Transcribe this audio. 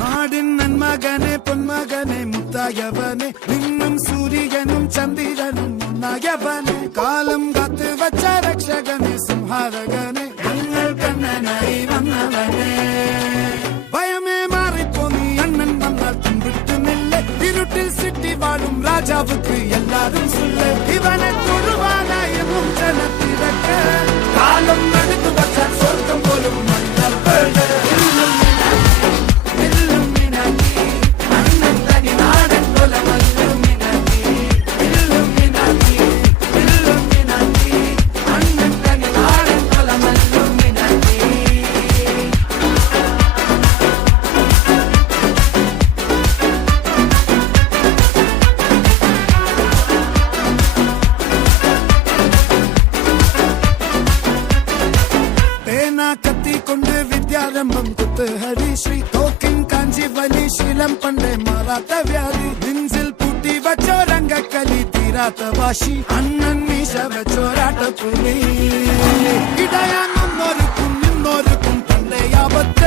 നാടിൻ നന്മകനെ പൊന്മകനെ മുത്തായവനെ നിന്നും സൂര്യനും ചന്ദ്രനും ഒന്നായവനെ കാലം കാത്ത് വച്ച രക്ഷകനെ സംഹാരകനെ ഞങ്ങൾ കണ്ണനായി വന്നവനെ ഭയമേ മാറിപ്പോ നീ അണ്ണൻ വന്നാൽ പിൻവിട്ടുന്നില്ല ഇരുട്ടിൽ സിറ്റി വാഴും രാജാവുക്ക് എല്ലാരും സുല്ല ഇവനെ തൊഴുവാനായി എന്നും ജനത്തിരക്ക് കാലം എടുത്തു വച്ചാൽ സ്വർഗം പോലും മണ്ണൽ വീട് കത്തിക്കൊണ്ട് വിദ്യാരംഭം കുത്ത് ഹരിശ്രീ തോക്കിൻ കാഞ്ചി വലി ശീലം പണ്ടേ മാറാത്ത വ്യാധി നെഞ്ചിൽ പൂട്ടി വച്ചോരംഗക്കലി തീരാത്ത വാശി അണ്ണൻ മീശ വെച്ചോരാട്ട പുലി ഇടയാൻ നിന്നോർക്കും പണ്ടേ ആപത്ത്